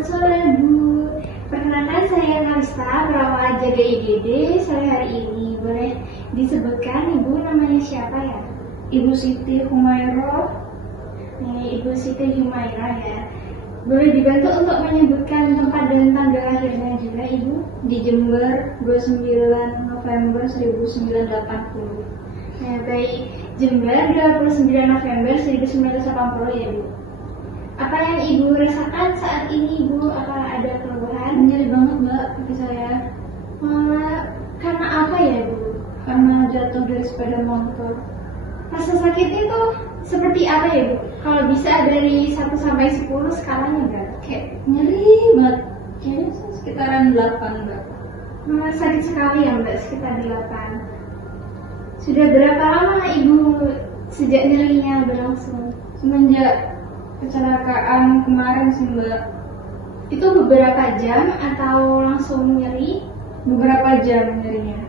Selamat sore Bu. Perkenalkan saya Nalista, perawat jaga IGD sore hari ini. Boleh disebutkan Ibu namanya siapa ya? Ibu Siti Humairah. Ibu Siti Humairah ya. Boleh dibantu untuk menyebutkan tempat dan tanggal lahirnya juga Ibu? Di Jember 29 November 1980. Baik, Jember 29 November 1980 ya Bu. Apa yang Ibu rasakan saat ini Ibu? Apa ada keluhan? Nyeri banget Mbak kaki saya. Karena apa ya Bu? Karena jatuh dari sepeda motor. Rasa sakitnya tuh seperti apa ya Bu? Kalau bisa dari 1 sampai 10 skalanya berapa? Kayak nyeri banget. Kayaknya sekitaran 8 Mbak. Sakit sekali ya Mbak, sekitar 8. Sudah berapa lama Ibu sejak nyerinya berlangsung? Semenjak kecelakaan kemarin sih Mbak. Itu beberapa jam atau langsung nyeri? Beberapa jam nyerinya.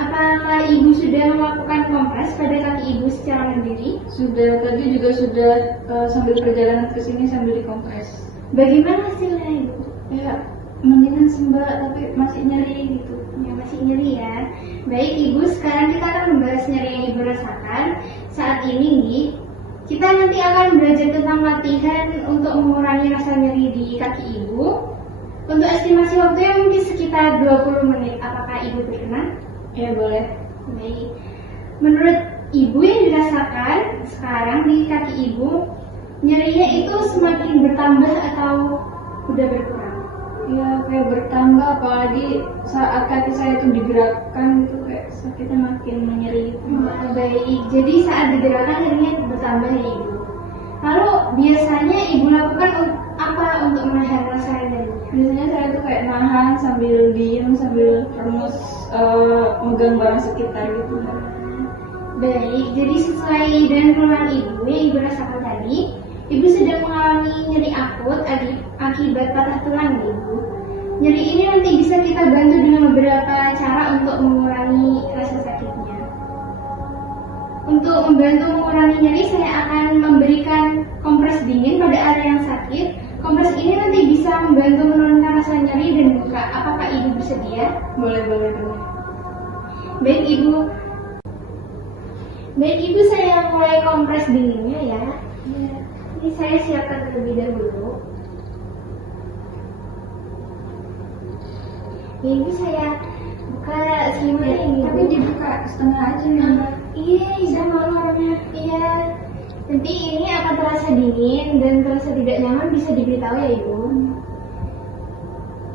Apakah Ibu sudah melakukan kompres pada kaki Ibu secara mandiri? Tadi juga sudah sambil perjalanan ke sini sambil dikompres. Bagaimana hasilnya Ibu? Ya, mendingan sih Mbak, tapi masih nyeri gitu. Ya, masih nyeri ya. Baik Ibu, sekarang kita akan membahas nyeri yang Ibu rasakan saat ini nih. Kita nanti akan belajar tentang latihan untuk mengurangi rasa nyeri di kaki Ibu. Untuk estimasi waktunya mungkin sekitar 20 menit. Apakah Ibu berkenan? Ya boleh. Baik. Menurut Ibu yang dirasakan sekarang di kaki Ibu, nyerinya itu semakin bertambah atau udah berkurang? Ya kayak bertambah, apalagi saat kaki saya itu digerakkan itu kayak sakitnya makin menyeri. Baik, jadi saat digerakkan nyerinya bertambah ya Ibu. Lalu biasanya Ibu lakukan apa untuk menahan rasa nyeri? Biasanya saya tuh kayak nahan sambil diem, sambil terus megang barang sekitar gitu. Baik, jadi sesuai dengan keluhan Ibu yang Ibu rasakan tadi, Ibu sedang mengalami nyeri akut akibat patah tulang Ibu. Nyeri ini nanti bisa kita bantu dengan beberapa cara untuk mengurangi rasa sakitnya. Untuk membantu mengurangi nyeri, saya akan memberikan kompres dingin pada area yang sakit. Kompres ini nanti bisa membantu menurunkan rasa nyeri dan luka. Apakah Ibu bersedia? Boleh. Baik Ibu, saya mulai kompres dinginnya ya. Ini saya siapkan terlebih dahulu. Ibu saya buka selimutnya ini. Tapi dibuka setengah aja ya Mbak. Iya, malamnya. Iya. Nanti ini akan terasa dingin dan terasa tidak nyaman, bisa diberitahu ya Ibu.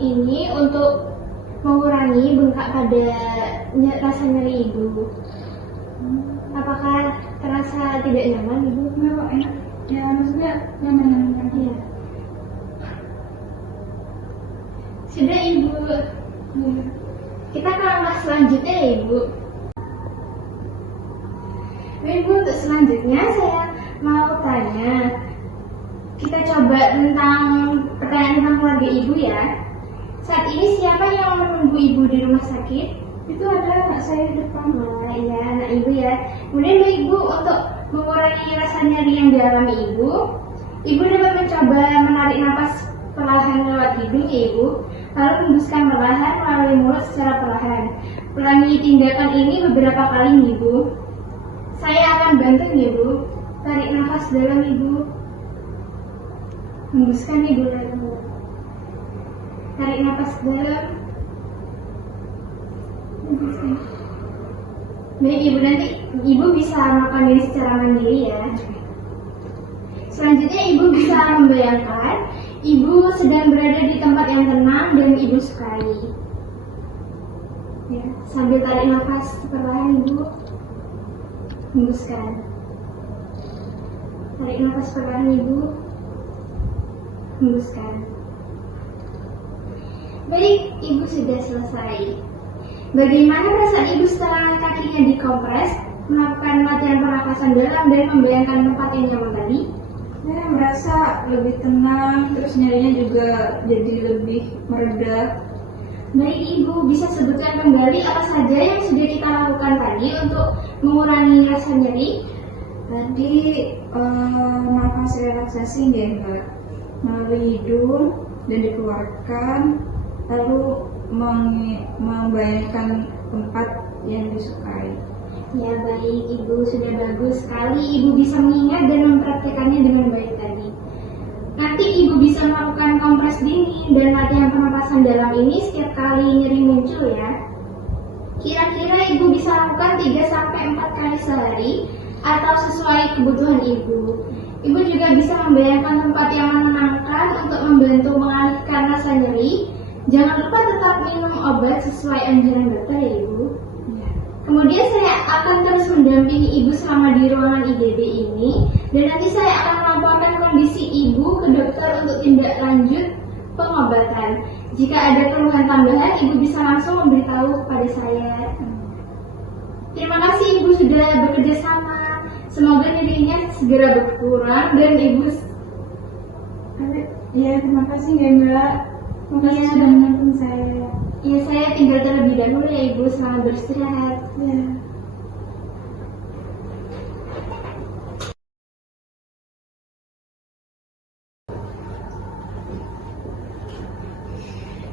Ini untuk mengurangi bengkak pada rasa nyeri Ibu. Apakah terasa tidak nyaman Ibu? Enak. Ya maksudnya nyaman. Iya. Sudah Ibu. Kita ke langkah selanjutnya ya Ibu. Ibu, untuk selanjutnya saya mau tanya. Kita coba pertanyaan tentang keluarga Ibu ya. Saat ini siapa yang menunggu Ibu di rumah sakit? Itu ada anak saya di depan. Iya, anak Ibu ya. Kemudian Ibu, untuk mengurangi rasa nyeri yang dialami Ibu dapat mencoba menarik napas perlahan lewat hidung ya Ibu, lalu hembuskan perlahan melalui mulut secara perlahan. Ulangi tindakan ini beberapa kali Ibu. Saya akan bantu Ibu. Tarik nafas dalam Ibu, hembuskan Ibu lalu. Tarik nafas dalam, hembuskan. Baik Ibu, nanti Ibu bisa melakukan ini secara mandiri ya. Selanjutnya Ibu bisa membayangkan Ibu sedang berada di tempat yang tenang dan Ibu sukai. Ya, sambil tarik nafas perlahan Ibu, hembuskan. Tarik nafas perlahan Ibu, hembuskan. Baik, Ibu sudah selesai. Bagaimana perasaan Ibu setelah kakinya dikompres, melakukan latihan pernapasan dalam dan membayangkan tempat yang nyaman tadi? Saya merasa lebih tenang, terus nyerinya juga jadi lebih mereda. Baik Ibu, bisa sebutkan kembali apa saja yang sudah kita lakukan tadi untuk mengurangi rasa nyeri? Tadi nafas relaksasi ya Mbak. melalui hidung dan dikeluarkan, lalu membayangkan tempat yang disukai. Ya baik, Ibu sudah bagus sekali. Ibu bisa mengingat dan mempraktekannya dengan baik tadi. Nanti Ibu bisa melakukan kompres dingin dan latihan pernapasan dalam ini setiap kali nyeri muncul ya. Kira-kira Ibu bisa lakukan 3-4 kali sehari atau sesuai kebutuhan Ibu. Ibu juga bisa membayangkan tempat yang menenangkan untuk membantu mengalihkan rasa nyeri. Jangan lupa tetap minum obat sesuai anjuran dokter ya Ibu. Kemudian saya akan terus mendampingi Ibu selama di ruangan IGD ini, dan nanti saya akan melaporkan kondisi Ibu ke dokter untuk tindak lanjut pengobatan. Jika ada keluhan tambahan, Ibu bisa langsung memberitahu kepada saya. Terima kasih Ibu sudah bekerja sama. Semoga nyerinya segera berkurang dan Ibu. Ya, terima kasih ya Mbak. Terima kasih sudah menonton saya. Ya, saya tinggal terlebih dahulu ya Ibu. Selamat beristirahat. Ya.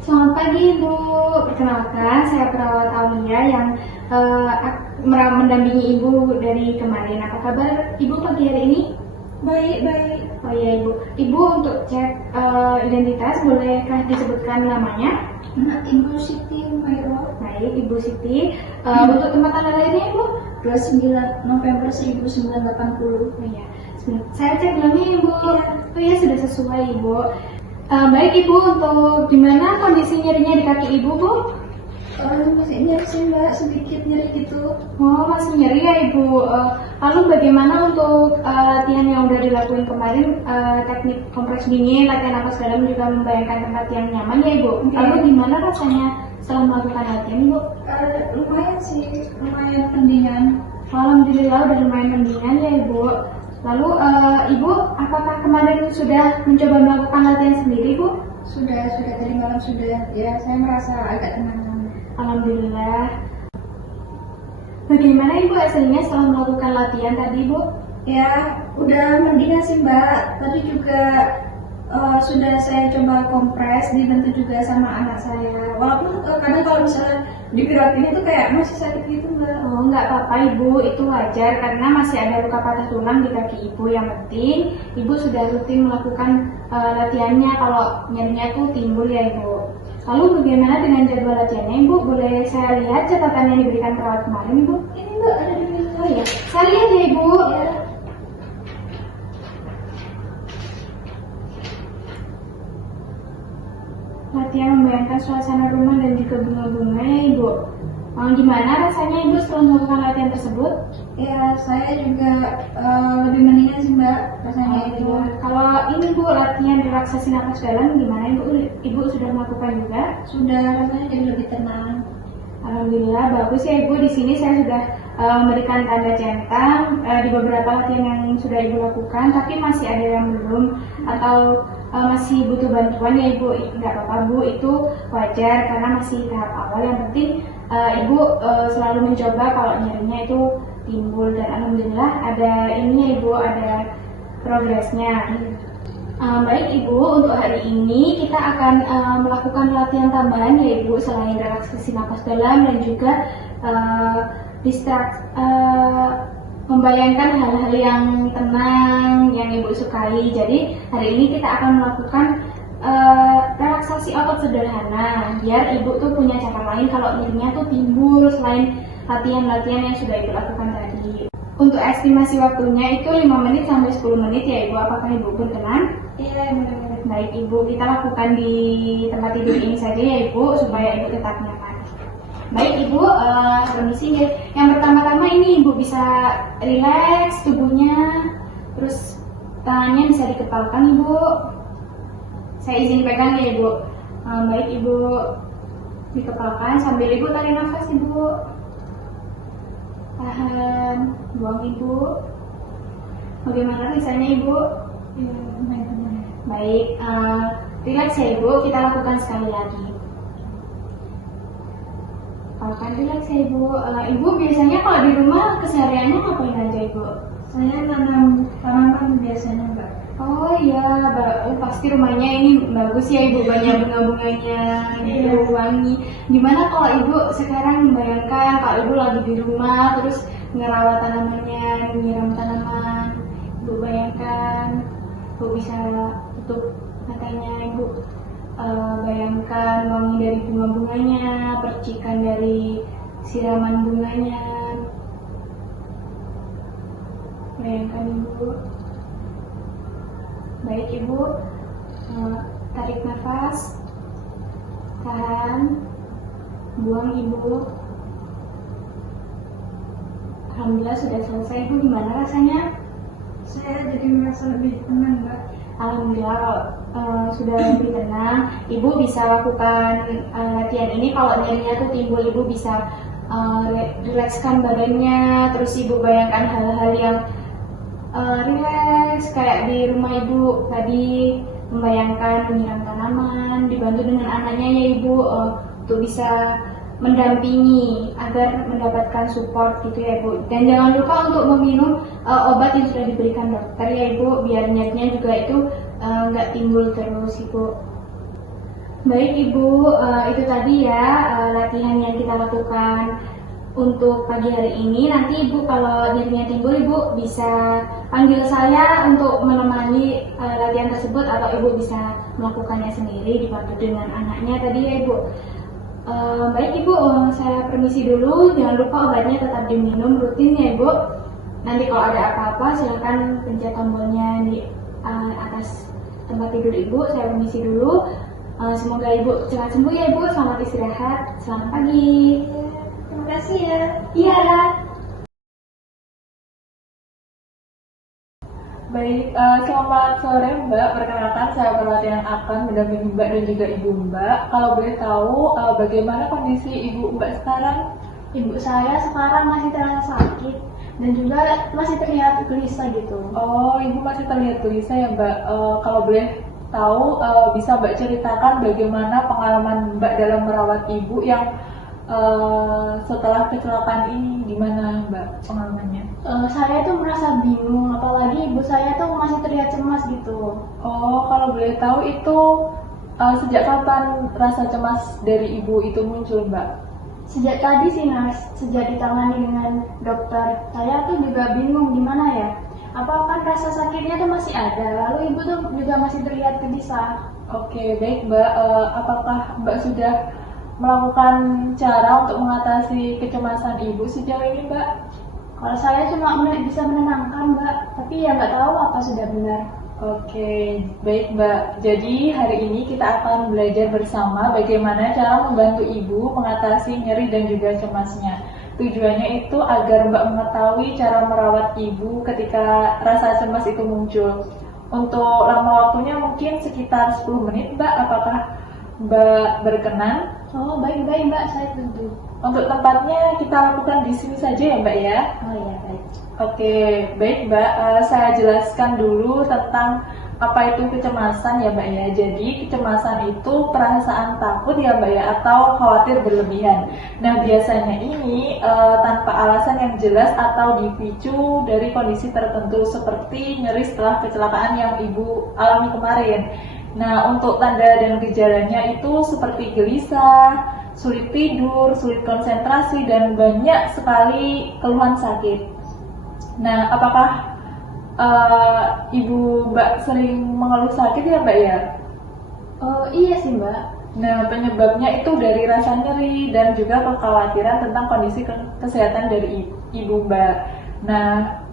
Selamat pagi Ibu. Perkenalkan, saya perawat Aulia yang mendampingi Ibu dari kemarin. Apa kabar Ibu pagi hari ini? Baik. Oh iya Ibu. Ibu untuk cek identitas bolehkah disebutkan namanya? Ibu Siti Mairo. Baik, Ibu Siti. Untuk tempat tanggal lahirnya Ibu? 29 November 1980. Oh iya. Saya cek dulu nih Ibu. Oh iya, sudah sesuai Ibu. Baik Ibu, untuk gimana kondisi nyerinya di kaki Ibu Bu? Masih nyeri sih Mbak, sedikit nyeri gitu. Oh, masih nyeri ya Ibu. Lalu bagaimana untuk latihan yang udah dilakuin kemarin, teknik kompres dingin, latihan napas dalam, juga membayangkan tempat yang nyaman ya Ibu? Okay. Lalu gimana rasanya setelah melakukan latihan Ibu? Lumayan sih, lumayan pendingan. Alhamdulillah udah lumayan mendingan ya Ibu. Lalu Ibu, apakah kemarin sudah mencoba melakukan latihan sendiri Bu? Sudah tadi malam sudah. Ya, saya merasa agak tenang. Alhamdulillah. Bagaimana Ibu hasilnya setelah melakukan latihan tadi Bu? Ya, udah mendingan sih Mbak. Tadi juga sudah saya coba kompres, dibantu juga sama anak saya. Walaupun kadang kalau misalnya digerakin itu kayak masih sakit gitu Mbak. Oh, nggak apa-apa Ibu, itu wajar karena masih ada luka patah tulang di kaki Ibu. Yang penting Ibu sudah rutin melakukan latihannya kalau nyerinya itu timbul ya Ibu. Lalu bagaimana dengan jadwal latihannya Ibu? Boleh saya lihat catatan yang diberikan perawat kemarin Ibu? Ini Mbak ada di meja. Oh ya, saya lihat ya Ibu. Ya. Latihan membayangkan suasana rumah dan juga bunga-bunga ya Ibu. Gimana rasanya Ibu setelah melakukan latihan tersebut? Ya, saya juga lebih mendingan sih Mbak rasanya itu. Kalau ini Bu, latihan relaksasi nafas dalam gimana Ibu? Ibu sudah melakukan juga? Sudah, rasanya jadi lebih tenang. Alhamdulillah bagus ya Ibu. Di sini saya sudah memberikan tanda centang di beberapa latihan yang sudah Ibu lakukan, tapi masih ada yang belum atau masih butuh bantuan ya Ibu. Nggak apa-apa Bu, itu wajar karena masih tahap awal. Yang penting Ibu selalu mencoba kalau nyerinya itu timbul, dan alhamdulillah ada ini ya Ibu, ada progresnya. Baik Ibu, untuk hari ini kita akan melakukan latihan tambahan ya Ibu, selain relaksasi napas dalam dan juga membayangkan hal-hal yang tenang yang Ibu sukai. Jadi hari ini kita akan melakukan relaksasi otot sederhana biar Ibu tuh punya cara lain kalau nyerinya tuh timbul selain latihan-latihan yang sudah Ibu lakukan tadi. Untuk estimasi waktunya itu 5 menit sampai 10 menit ya Ibu. Apakah Ibu berkenan? Iya, benar-benar. Baik Ibu, kita lakukan di tempat tidur ini saja ya Ibu supaya Ibu tetap nyaman. Baik Ibu, permisi ya. Yang pertama-tama ini Ibu bisa rileks tubuhnya, terus tangannya bisa dikepalkan Ibu. Saya izin pegang ya Ibu. Baik Ibu, dikepalkan sambil Ibu tarik nafas Ibu. Tahan, buang Ibu. Bagaimana rasanya Ibu? Ya, benar-benar. Baik, rileks ya Ibu, kita lakukan sekali lagi. Rileks ya Ibu. Ibu biasanya kalau di rumah kesehariannya ngapain aja Ibu? Saya nanam tanaman biasanya Mbak. Oh iya, pasti rumahnya ini bagus ya Ibu, banyak bunga-bunganya, gitu, wangi. Gimana kalau Ibu sekarang membayangkan kalau Ibu lagi di rumah, terus ngerawat tanamannya, menyiram tanaman. Ibu bayangkan, Ibu bisa tutup matanya, Ibu bayangkan wangi dari bunga-bunganya, percikan dari siraman bunganya. Bayangkan Ibu. Baik Ibu, tarik nafas, tahan, buang Ibu. Alhamdulillah sudah selesai Ibu, gimana rasanya? Saya jadi merasa lebih tenang Mbak. Alhamdulillah sudah lebih tenang. Ibu bisa lakukan latihan ini, kalau nyerinya tuh timbul Ibu bisa rilekskan badannya, terus Ibu bayangkan hal-hal yang rileks kayak di rumah Ibu tadi, membayangkan menyiram tanaman, dibantu dengan anaknya ya Ibu untuk bisa mendampingi agar mendapatkan support gitu ya Ibu. Dan jangan lupa untuk meminum obat yang sudah diberikan dokter ya Ibu, biar nyerinya juga itu nggak timbul terus Ibu. Baik Ibu, itu tadi ya latihan yang kita lakukan untuk pagi hari ini. Nanti Ibu kalau nyerinya timbul, Ibu bisa panggil saya untuk menemani latihan tersebut, atau Ibu bisa melakukannya sendiri dibantu dengan anaknya tadi ya Ibu. Baik Ibu, saya permisi dulu. Jangan lupa obatnya tetap diminum rutin ya Ibu. Nanti kalau ada apa-apa silakan pencet tombolnya di atas tempat tidur Ibu. Saya permisi dulu. Semoga Ibu cepat sembuh ya Ibu. Selamat istirahat. Selamat pagi. Terima kasih ya. Iya. Baik, selamat sore Mbak. Perkenalkan saya pelatih yang akan mendampingi Mbak dan juga Ibu Mbak. Kalau boleh tahu, bagaimana kondisi Ibu Mbak sekarang? Ibu saya sekarang masih terasa sakit dan juga masih terlihat gelisah gitu. Oh, Ibu masih terlihat gelisah ya Mbak. Kalau boleh tahu, bisa Mbak ceritakan bagaimana pengalaman Mbak dalam merawat Ibu yang setelah kecelakaan ini, gimana Mbak pengalamannya? Saya tuh merasa bingung, apalagi ibu saya tuh masih terlihat cemas gitu. Oh, kalau boleh tahu itu sejak kapan rasa cemas dari Ibu itu muncul Mbak? Sejak tadi sih Mas, sejak ditangani dengan dokter, saya tuh juga bingung gimana ya. Apakah rasa sakitnya tuh masih ada, lalu ibu tuh juga masih terlihat gelisah. Oke, baik Mbak. Apakah Mbak sudah melakukan cara untuk mengatasi kecemasan Ibu sejauh ini Mbak? Kalau saya cuma bisa menenangkan Mbak, tapi ya nggak tahu apa sudah benar. Oke, baik Mbak. Jadi hari ini kita akan belajar bersama bagaimana cara membantu Ibu mengatasi nyeri dan juga cemasnya. Tujuannya itu agar Mbak mengetahui cara merawat Ibu ketika rasa cemas itu muncul. Untuk lama waktunya mungkin sekitar 10 menit Mbak. Apakah Mbak berkenan? Oh baik-baik Mbak, saya setuju. Untuk tempatnya kita lakukan di sini saja ya Mbak ya. Oh iya baik. Oke, baik Mbak. Saya jelaskan dulu tentang apa itu kecemasan ya Mbak ya. Jadi kecemasan itu perasaan takut ya Mbak ya, atau khawatir berlebihan. Nah biasanya ini tanpa alasan yang jelas atau dipicu dari kondisi tertentu seperti nyeri setelah kecelakaan yang Ibu alami kemarin. Nah untuk tanda dan gejalanya itu seperti gelisah, sulit tidur, sulit konsentrasi, dan banyak sekali keluhan sakit. Nah, apakah Ibu Mbak sering mengeluh sakit ya Mbak ya? Oh iya sih Mbak. Nah, penyebabnya itu dari rasa nyeri dan juga kekhawatiran tentang kondisi kesehatan dari Ibu Mbak. Nah,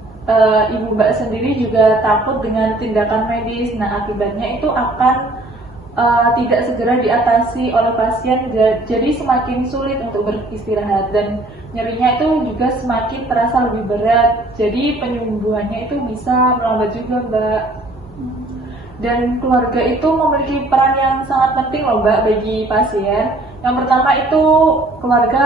Ibu Mbak sendiri juga takut dengan tindakan medis. Nah, akibatnya itu akan tidak segera diatasi oleh pasien, jadi semakin sulit untuk beristirahat dan nyerinya itu juga semakin terasa lebih berat, jadi penyembuhannya itu bisa melambat juga Mbak. Dan keluarga itu memiliki peran yang sangat penting loh Mbak bagi pasien. Yang pertama itu keluarga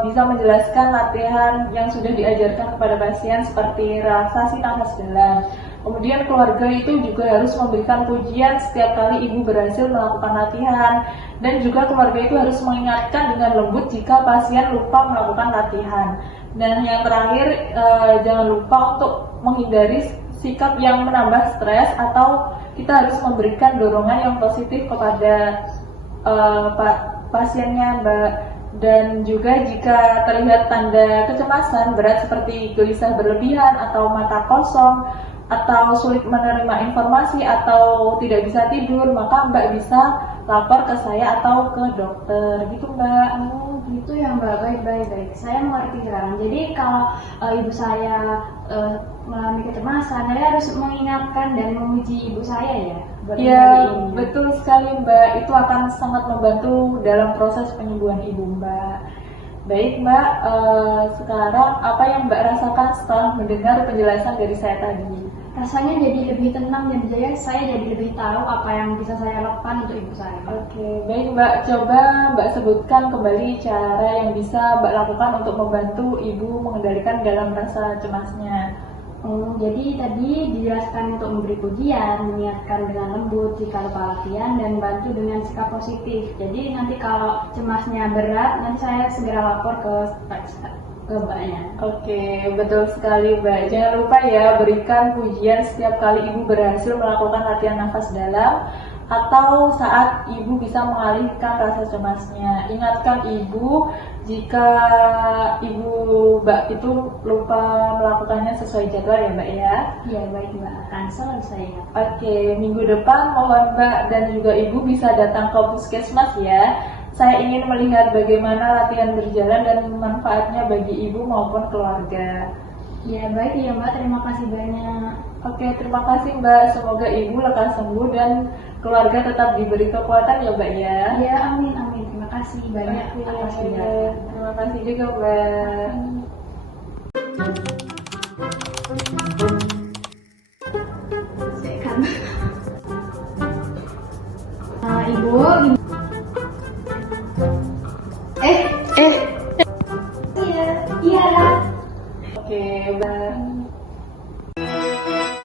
bisa menjelaskan latihan yang sudah diajarkan kepada pasien seperti relaksasi nafas dalam. Kemudian keluarga itu juga harus memberikan pujian setiap kali Ibu berhasil melakukan latihan. Dan juga keluarga itu harus mengingatkan dengan lembut jika pasien lupa melakukan latihan. Dan yang terakhir, jangan lupa untuk menghindari sikap yang menambah stres, atau kita harus memberikan dorongan yang positif kepada pasiennya, Mbak. Dan juga jika terlihat tanda kecemasan berat seperti gelisah berlebihan atau mata kosong atau sulit menerima informasi atau tidak bisa tidur, maka Mbak bisa lapor ke saya atau ke dokter gitu, Mbak. Oh gitu ya Mbak, baik. Saya mengerti sekarang. Jadi kalau ibu saya mengalami kecemasan, saya harus mengingatkan dan memuji ibu saya ya. buat Iya, menghindari ini. betul sekali Mbak. Itu akan sangat membantu dalam proses penyembuhan ibu Mbak. Baik Mbak, sekarang apa yang Mbak rasakan setelah mendengar penjelasan dari saya tadi? Rasanya jadi lebih tenang dan saya jadi lebih tahu apa yang bisa saya lakukan untuk ibu saya. Oke, baik Mbak. Coba Mbak sebutkan kembali cara yang bisa Mbak lakukan untuk membantu ibu mengendalikan dalam rasa cemasnya. Jadi tadi dijelaskan untuk memberi pujian, mengingatkan dengan lembut jika lupa latihan, dan bantu dengan sikap positif. Jadi nanti kalau cemasnya berat, nanti saya segera lapor ke mbaknya. Oke, betul sekali Mbak. Jangan lupa ya, berikan pujian setiap kali ibu berhasil melakukan latihan nafas dalam atau saat ibu bisa mengalihkan rasa cemasnya. Ingatkan ibu jika ibu Mbak itu lupa melakukannya sesuai jadwal ya Mbak ya. Ya baik Mbak, akan selalu saya ingat. Oke, minggu depan mohon Mbak dan juga ibu bisa datang ke puskesmas ya. Saya ingin melihat bagaimana latihan berjalan dan manfaatnya bagi ibu maupun keluarga. Ya baik ya Mbak, terima kasih banyak. Oke, terima kasih Mbak. Semoga ibu lekas sembuh dan keluarga tetap diberi kekuatan ya Mbak ya. Ya amin. Terima kasih banyak atas penjelasan. Terima kasih juga Mbak.